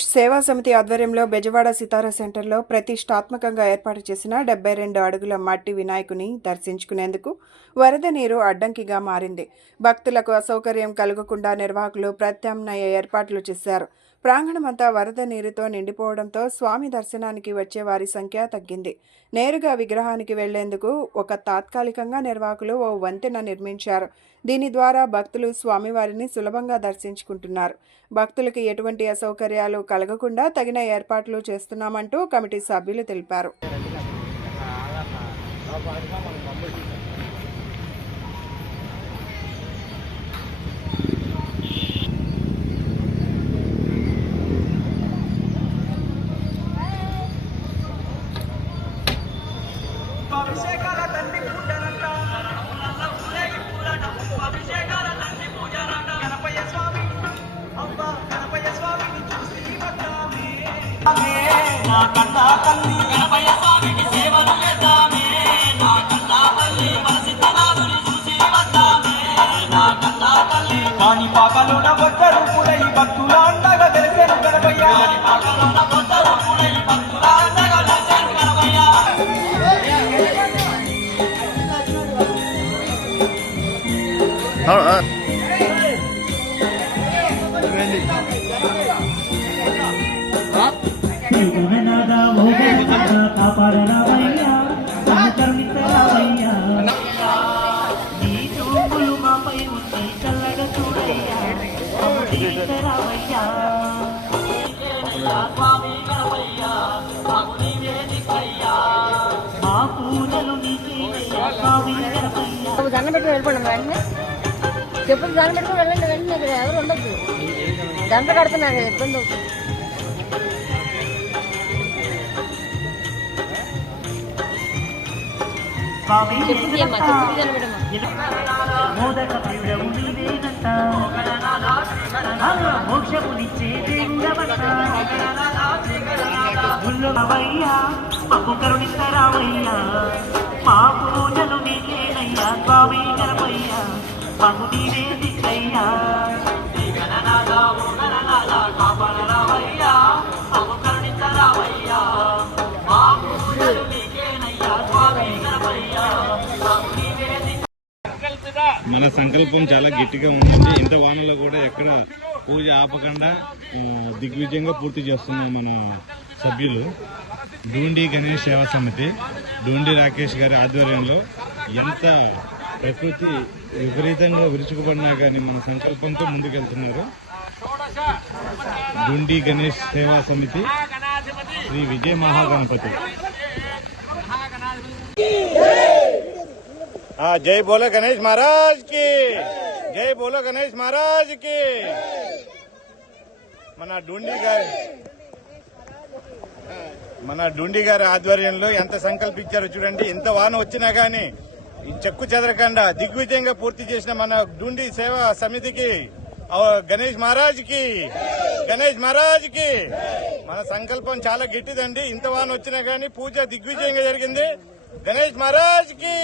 గణేష్ సేవా సమితి ఆధ్వర్యంలో బెజవాడ సితారా సెంటర్లో ప్రతిష్టాత్మకంగా ఏర్పాటు చేసిన 72 అడుగుల మట్టి వినాయకుని దర్శించుకునేందుకు వరద నీరు అడ్డంకిగా మారింది. భక్తులకు అసౌకర్యం కలగకుండా నిర్వాహకులు ప్రత్యామ్నాయ ఏర్పాట్లు చేశారు. ప్రాంగణమంతా వరద నీరుతో నిండిపోవడంతో స్వామి దర్శనానికి వచ్చే వారి సంఖ్య తగ్గింది. నేరుగా విగ్రహానికి వెళ్లేందుకు ఒక తాత్కాలికంగా నిర్వాహకులు ఓ వంతెన నిర్మించారు. దీని ద్వారా భక్తులు స్వామివారిని సులభంగా దర్శించుకుంటున్నారు. భక్తులకు ఎటువంటి అసౌకర్యాలు కలగకుండా తగిన ఏర్పాట్లు చేస్తున్నామంటూ కమిటీ సభ్యులు తెలిపారు. కాని పాకలోన వచ్చరు కూడా ఈ భక్తుల అండగా తెలిసేను గణపయ్య. దండం పెట్టుకుని వెళ్ళిపోండి వెంటనే. చెప్పులు దండం పెట్టుకుని వెళ్ళండి వెంటనే. ఇక్కడ ఎవరు ఉండొద్దు. దండ కడుతున్నారు కదా, ఇబ్బంది అవుతుంది. మాకు కరుణిస్తారావయ్యా, మా పూజలు నీకేనయ్యా స్వామి గణపయ్యా, మాకు నీవే దిక్కయ్యా. మాకు కరుణిస్తారావయ్యా, మా పూజలు నీకేనయ్యా స్వామి గణపయ్యా, మాకు నీవే దిక్క. మన సంకల్పం చాలా గట్టిగా ఉంటుంది. ఇంత వానలో కూడా ఎక్కడ పూజ ఆపకుండా దిగ్విజయంగా పూర్తి చేస్తున్నాం మన సభ్యులు. డూండి గణేష్ సేవా సమితి డూండి రాకేష్ గారి ఆధ్వర్యంలో ఎంత ప్రకృతి విపరీతంగా విరుచుకుపడినా కానీ మన సంకల్పంతో ముందుకెళ్తున్నారు. డూండి గణేష్ సేవా సమితి శ్రీ విజయ మహాగణపతి. जय बोलो गणेश महाराज की, जय बोलो गणेश महाराज की. మన డూండి గారి ఆధ్వర్యంలో ఎంత సంకల్పించారో చూడండి. ఎంత వాన వచ్చినా గానీ చెక్కు చెదరకుండా దిగ్విజయంగా పూర్తి చేసిన మన డూండి సేవా సమితికి గణేష్ మహారాజ్ కి, గణేష్ మహారాజ్ కి. మన సంకల్పం చాలా గట్టిదండి. ఇంత వాన వచ్చినా గానీ పూజ దిగ్విజయంగా జరిగింది. గణేష్ మహారాజ్ కి.